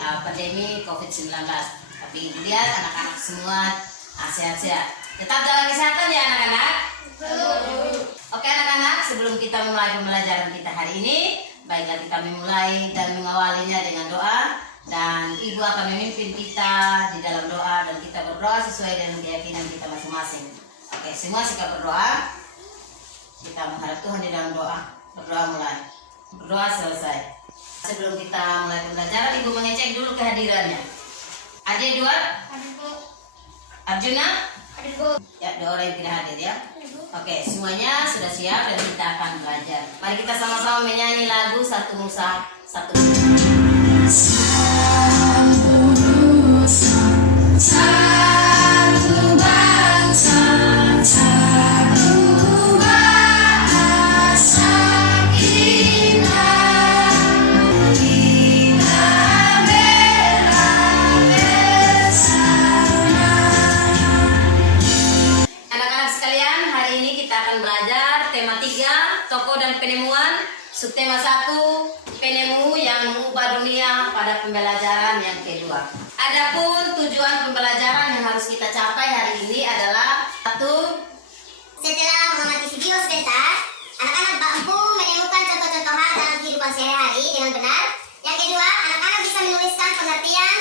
pandemi COVID-19. Tapi kemudian anak-anak semua sehat-sehat. Tetap jaga kesehatan ya anak-anak. Oke anak-anak, sebelum kita mulai pembelajaran kita hari ini, baiklah kita memulai dan mengawalinya dengan doa. Dan Ibu akan memimpin kita di dalam doa dan kita berdoa sesuai dengan keyakinan kita masing-masing. Oke, semua sikap berdoa. Kita menghadap Tuhan di dalam doa. Berdoa mulai. Berdoa selesai. Sebelum kita mulai pembelajaran, Ibu mengecek dulu kehadirannya. Ada dua? Arjuna? Ya, dua orang yang tidak hadir ya. Oke, semuanya sudah siap dan kita akan belajar. Mari kita sama-sama menyanyi lagu Satu Nusa Satu. Satu bangsa, satu bahasa, kita bela bersama. Anak-anak sekalian, hari ini kita akan belajar tema 3, tokoh dan penemuan. Subtema 1, penemu yang mengubah dunia pada pembelajaran yang kedua. Adapun tujuan pembelajaran yang harus kita capai hari ini adalah 1. Setelah mengamati video sebentar, anak-anak mampu menemukan contoh-contoh hal dalam kehidupan sehari-hari dengan benar. Yang kedua, anak-anak bisa menuliskan pengertian,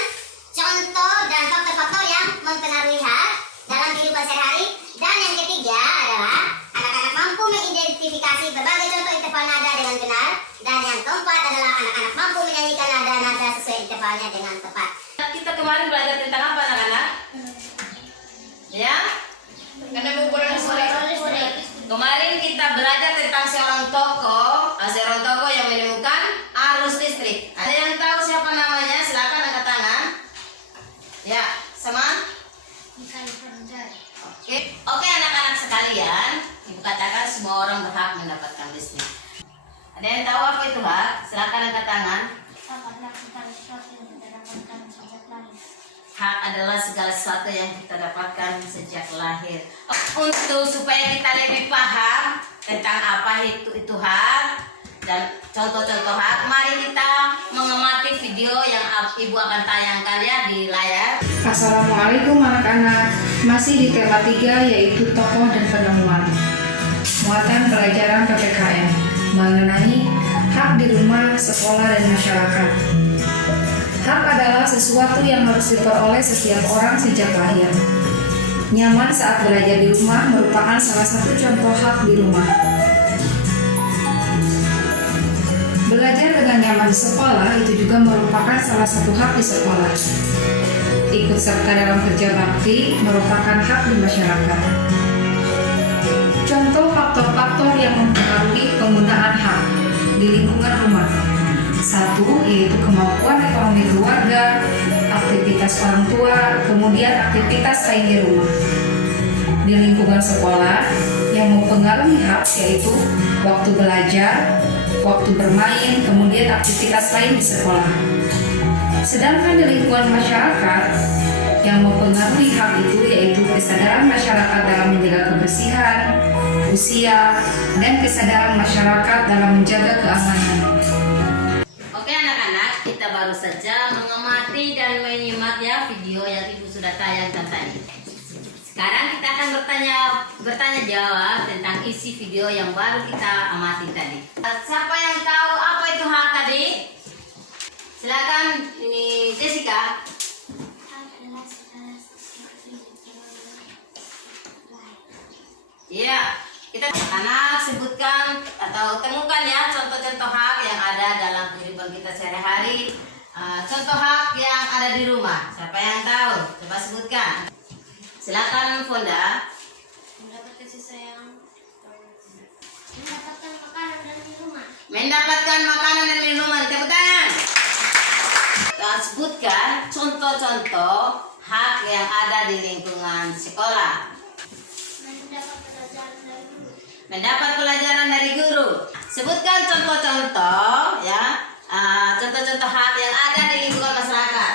contoh, dan faktor-faktor yang mempengaruhi hal dalam kehidupan sehari-hari. Dan yang ketiga adalah anak-anak mampu mengidentifikasi berbagai contoh interval nada dengan benar. Dan yang keempat adalah anak-anak mampu menyanyikan nada-nada sesuai intervalnya dengan tepat. Kita kemarin belajar tentang apa anak-anak? Ya? Karena ukuran sore. Kemarin kita belajar tentang seorang tokoh yang menemukan arus listrik. Ada yang tahu siapa namanya? Silakan angkat tangan. Ya, sama? Oke anak-anak sekalian, Ibu katakan semua orang berhak mendapatkan listrik. Ada yang tahu apa itu hak? Silakan angkat tangan. Hak adalah segala sesuatu yang kita dapatkan sejak lahir. Untuk supaya kita lebih paham tentang apa itu hak dan contoh-contoh hak, mari kita mengamati video yang Ibu akan tayangkan ya di layar. Assalamualaikum anak-anak. Masih di tema 3 yaitu tokoh dan penemuan. Muatan pelajaran PPKN mengenai hak di rumah, sekolah, dan masyarakat. Hak adalah sesuatu yang harus diperoleh setiap orang sejak lahir. Nyaman saat belajar di rumah merupakan salah satu contoh hak di rumah. Belajar dengan nyaman di sekolah itu juga merupakan salah satu hak di sekolah. Ikut serta dalam kerja bakti merupakan hak di masyarakat. Contoh faktor-faktor yang mempengaruhi penggunaan hak di lingkungan rumah. 1. Yaitu kemampuan ekonomi keluarga, aktivitas orang tua, kemudian aktivitas lain di rumah. Di lingkungan sekolah, yang mempengaruhi hak yaitu waktu belajar, waktu bermain, kemudian aktivitas lain di sekolah. Sedangkan di lingkungan masyarakat, yang mempengaruhi hak itu yaitu kesadaran masyarakat dalam menjaga kebersihan, usia, dan kesadaran masyarakat dalam menjaga keamanan. Oke anak-anak, kita baru saja mengamati dan menyimak ya video yang Ibu sudah tayangkan tadi. Sekarang kita akan bertanya jawab tentang isi video yang baru kita amati tadi. Siapa yang tahu apa itu hak tadi? Silakan, ini Jessica. Iya, kita anak sebutkan atau temukan ya contoh-contoh hak yang ada dalam kehidupan kita sehari-hari. Contoh hak yang ada di rumah. Siapa yang tahu? Coba sebutkan. Silakan Fonda. Mendapat kasih sayang, mendapatkan makanan dan minuman. Mendapatkan makanan dan minuman. Tepuk tangan. Sebutkan contoh-contoh hak yang ada di lingkungan sekolah. Mendapat pelajaran dari guru. Sebutkan contoh-contoh ya, contoh-contoh hak yang ada di lingkungan masyarakat.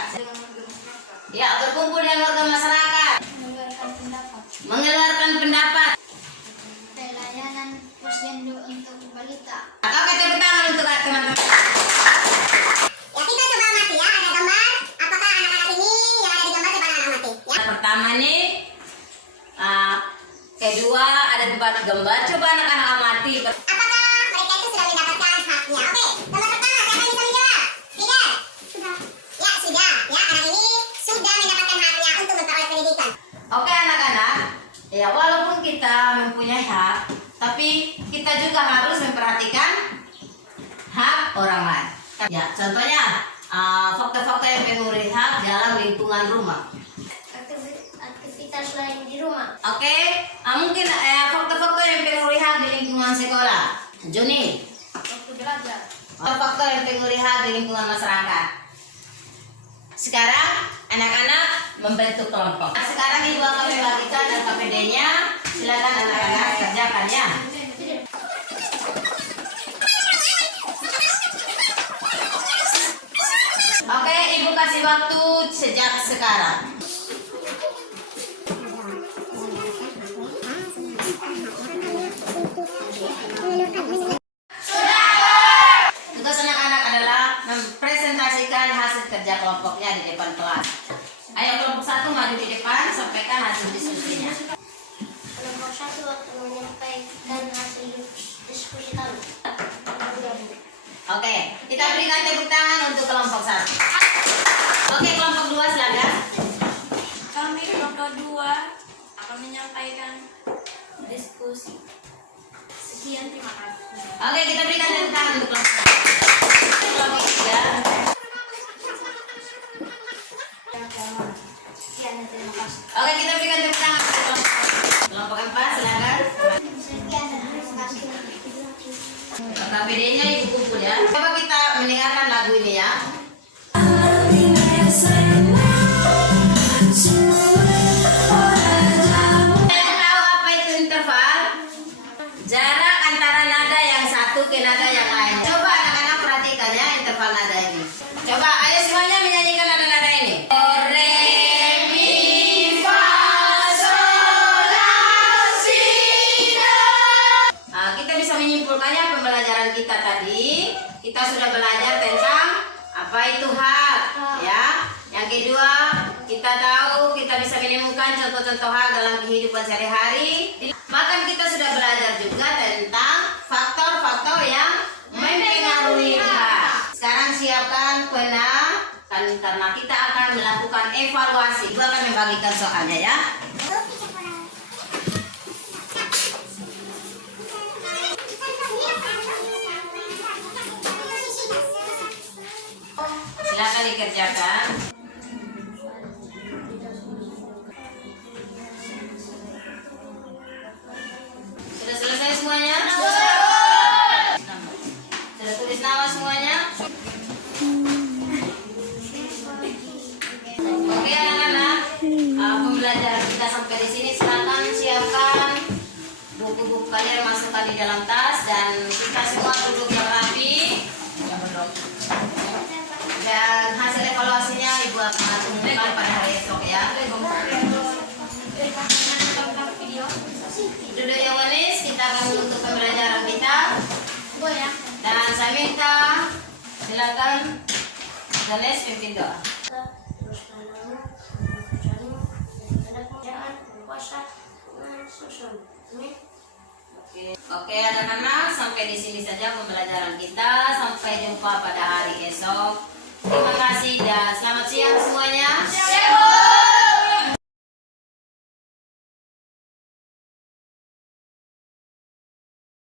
Ya, berkumpul dengan warga masyarakat. Mengeluarkan pendapat. Pelayanan posyandu untuk balita. Oke, tepuk tangan untuk teman-teman. Ya, kita coba amati ya, ada gambar lembar. Coba anak-anak amati. Apakah mereka itu sudah mendapatkan haknya? Oke, nomor pertama siapa yang bisa menjawab? Fidel? Ya, sudah. Ya, anak ini sudah mendapatkan haknya untuk memperoleh pendidikan. Oke anak-anak, ya walaupun kita mempunyai hak, tapi kita juga harus memperhatikan hak orang lain. Ya, contohnya fakta-fakta yang memberi hak dalam lingkungan rumah. Aktivitas lain di rumah. Oke, mungkin fakta-fakta yang memberi hak di lingkungan sekolah. Juni, Waktu belajar. fakta yang memberi hak di lingkungan masyarakat. Sekarang anak-anak membentuk kelompok. Sekarang ibu akan membagikan LKPD-nya. Silakan anak-anak kerjakan ya. Oke, ibu kasih waktu sejak sekarang. Tugas anak-anak adalah mempresentasikan hasil kerja kelompoknya di depan kelas. Ayo kelompok 1 maju di depan, sampaikan hasil diskusinya. Kelompok 1 waktu menyampaikan hasil diskusi kami. Oke, kita berikan tepuk tangan untuk kelompok 1. Oke, kelompok 2 silakan. Kami kelompok 2 akan menyampaikan diskusi. Sekian, terima kasih. Oke, kita berikan tepuk tangan untuk kelompok 1. Kelompok 3. Sekian, terima kasih. Oke, kita berikan tepuk tangan untuk kelompok 4 silakan. Sekian, terima kasih. KPD-nya ibu kumpul ya. Coba kita mendengarkan lagu ini ya. Yang tahu apa itu interval? Jarak antara nada yang satu ke nada yang lain. Coba anak-anak perhatikan ya interval nada ini. Coba ayo semuanya menyanyikan nada-nada ini. Do, re, mi, fa, sol, la, si, do. Nah, kita bisa menyimpulkannya pembelajaran kita tadi. Kita sudah belajar tentang apa itu hak, ya. Yang kedua, kita tahu kita bisa menemukan contoh-contoh hak dalam kehidupan sehari-hari. Bahkan kita sudah belajar juga tentang faktor-faktor yang mempengaruhi hak. Sekarang siapkan pena, karena kita akan melakukan evaluasi. Ibu akan membagikan soalnya ya. Silakan dikerjakan. Sudah selesai semuanya? Sudah tulis nama semuanya? Oke anak-anak, pembelajaran kita sampai di sini. Silakan siapkan buku-buku kalian, masukkan di dalam tas, dan kita semua duduk yang rapi. Dan hasil evaluasinya ibu akan umumkan pada hari esok ya. Duduk yang manis, kita akan menutup pembelajaran kita. Dan saya minta silakan Ganes pimpin doa. Oke anak-anak, sampai di sini saja pembelajaran kita. Sampai jumpa pada hari esok.